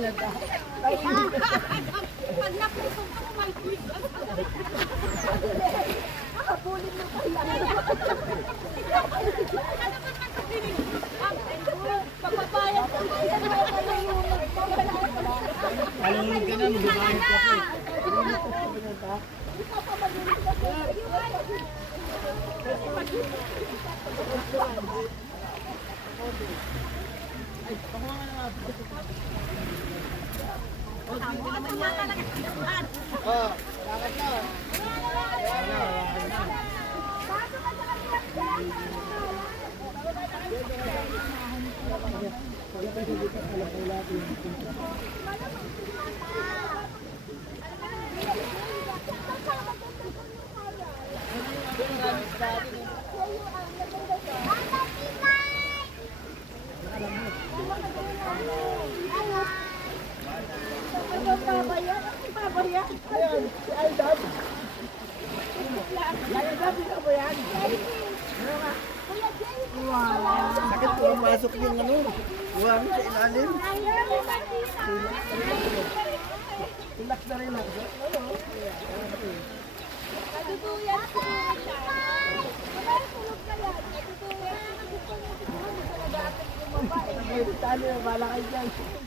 Napusong ka, na, magbabayad ka pa eh. Oh, bakit na? Ano allez, on va la.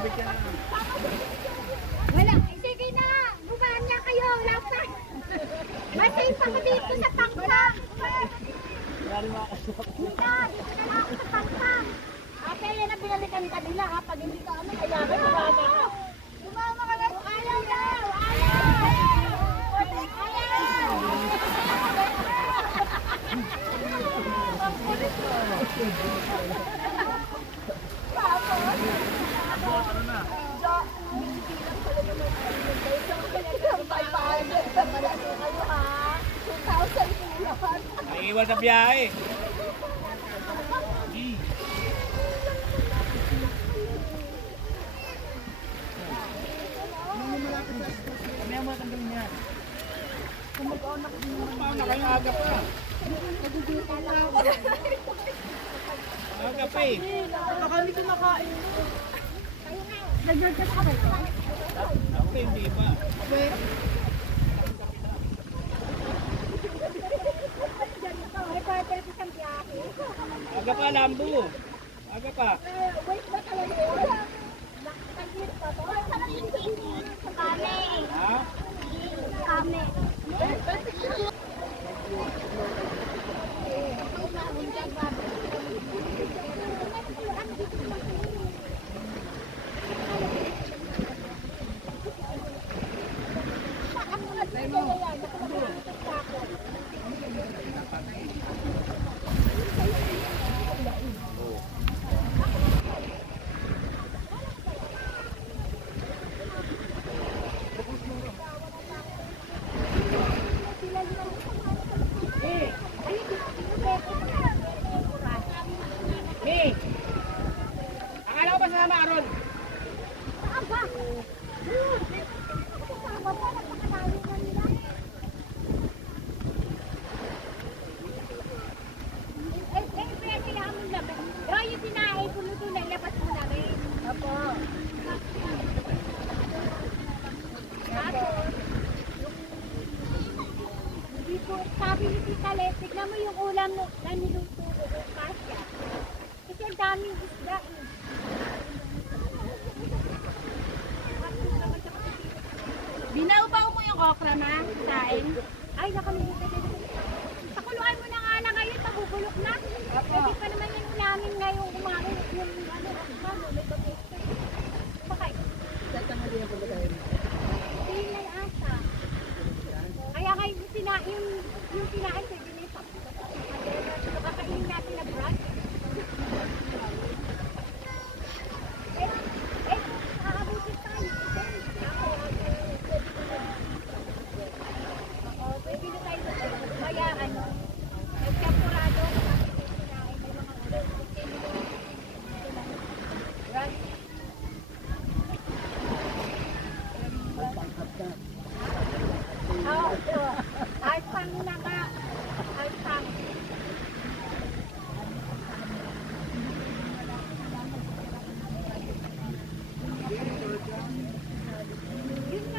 Ka na. Wala, sige na. Bumaan niya kayo. Wala pa. May safe ako dito sa tangkang. Marami makasok. Mika, dito na ako sa tangkang. Ate, yan ang binalikan kanila ha. Pag hindi ka ano, kaya ka sumama ka. Sumama ka lang. Ayaw daw. Ayaw. Ayaw. Ang niya. Kumag-anak kayo aga pa. Eh. Baka hindi ko nakain. Nagdagdag ka ba? Ako hindi pa. Ay, pwede ko sa biyahe. Aga pa, Lambo. Aga pa. Wait ba talaga yun? Nakataglit pa to? Kame. Ha? Kame. Hey! Akala ko ba sama Aron? Eh, eh, pwede namin labas. Oh, yung sinahay ko luto na, ilabas mo na rin. Opo. Tapos, hindi po, sabi ni Tita Les, tignan mo yung ulam no, na niluto ko, yung pasya. Kasi ang daming isda eh. Binaubaw mo yung okra ma, saing. Ay, nakalimutan na Ay, pang na nga. Ay, pang. Yun.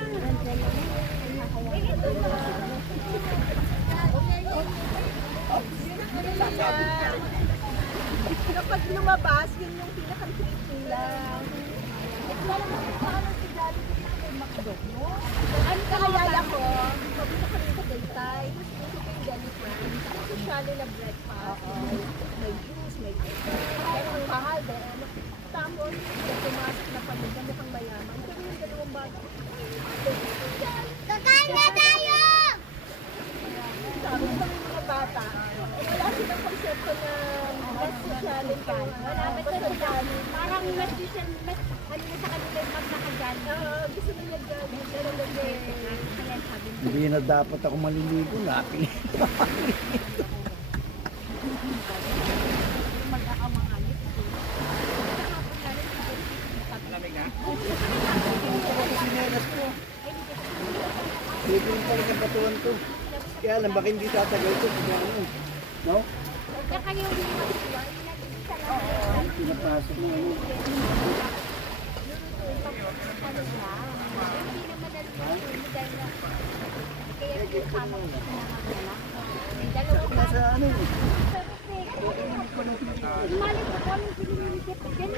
Kapag lumabas, yun yung pinakang tricky lang. Ito na naman paano si Jolly Green ako magdok. Sosyal na breakfast, may, may juice, may pero ang mahal, pero tapos, pag pumasok na kami, ganda kang mayaman, pero yung dalawang bata, Kakain na tayo! sabi sa mga bata, wala silang konsepto na mas sosyalin ka. Wala ba sa sosyalin? Parang mas yun, mas ano na sa kanila yung mas nakagan. Ah, gusto nila. Kaya sabi mo, Hindi na dapat ako maliligo. Napili. Rin pala sa batuan to. Kaya lang, baka hindi tatagal to. Kaya ano, no? Kaya kayo yung Pinapasok mo ano. Nasa ano. Malik ko kung anong pinililit. Yan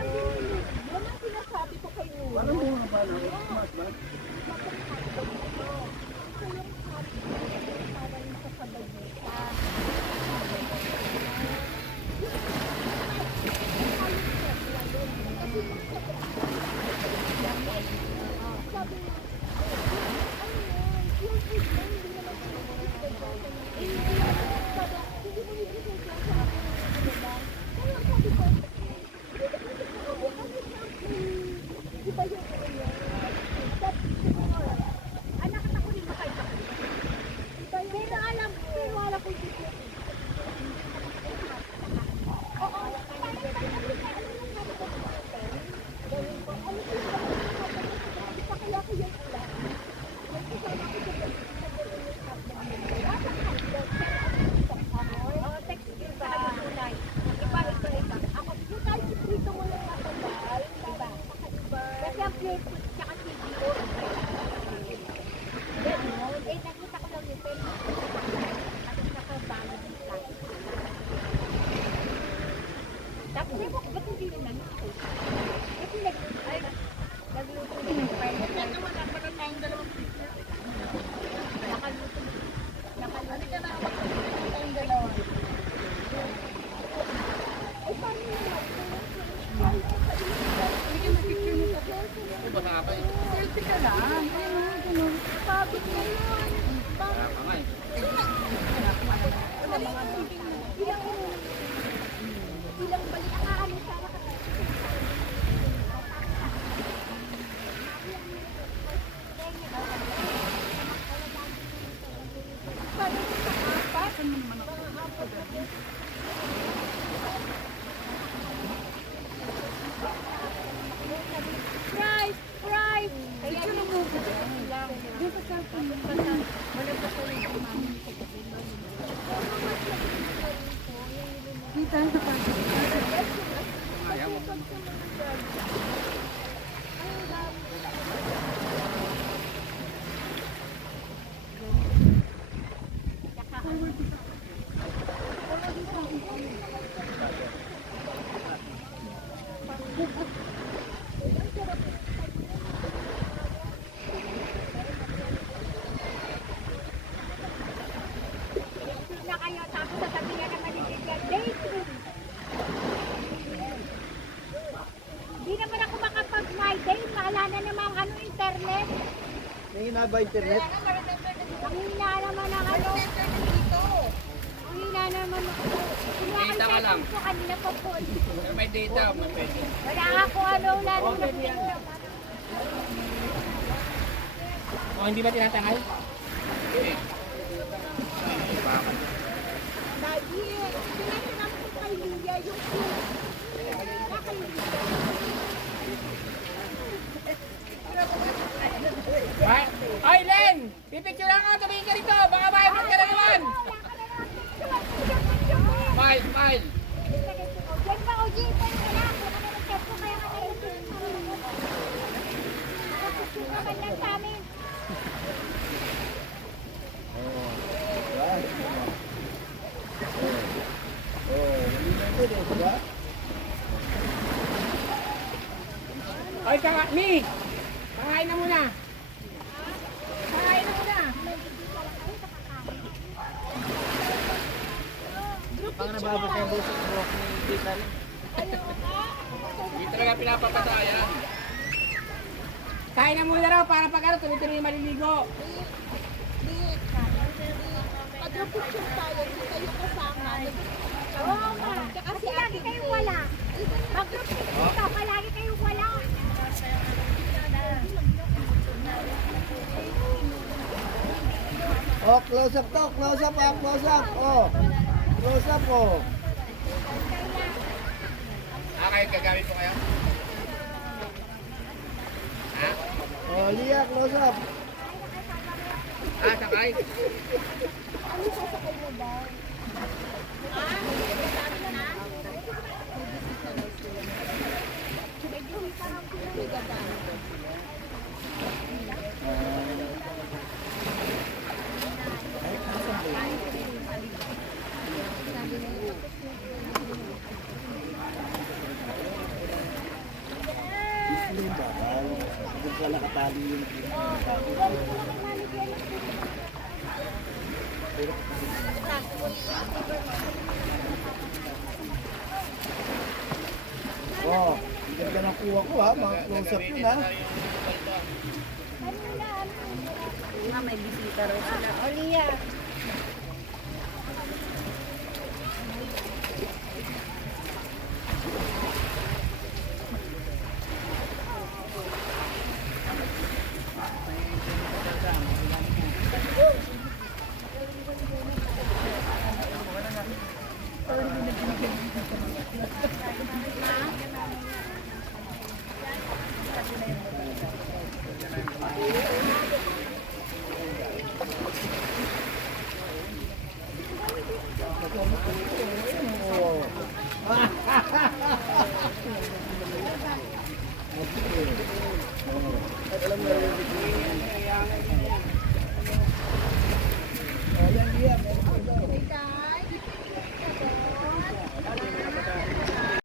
みたいな感じで。Hinaba internet. Ang hina naman ang ano. Ang hina naman ang Data ka lang. ko kanina pa po. May data. Wala ako ano, wala naman. O, hindi ba tinatangal? Hindi. Lagi, tinatanong ko kay Lia yung Kaya kay Lia. Ay, Ay, Len! Pipicture lang ka, tumingin ka rito! Baka ma-vlog ka na naman! Smile, smile! Yan ba, OG? Pero wala. Wala na nag-chat ko kaya ka na naman lang sa amin. Oo. Diba? Oo. hindi na pwede, diba? Ay, kaka, Mi! Pangain na muna. Pangain na muna. Nababas yung busok mo ni Tita. Hindi talaga pinapapatayan. Kain na muna raw para pag ano, tuloy-tuloy maliligo. Pag-picture tayo, hindi kayo kasama. Oo nga. Kasi lagi kayong wala. Mag-group picture ka, palagi kayong wala. Oh, close up to, close up ah, close up. Oh. Close up oh. Ah, kayo gagamit ko kayo? Ha? Oh, Lia, close up. Ah, sakay? Hindi ba? Kung sa nakatali yung Oh, hindi ka nang kuha ko ha, mga close up yun ha. may bisita raw sila. Olia.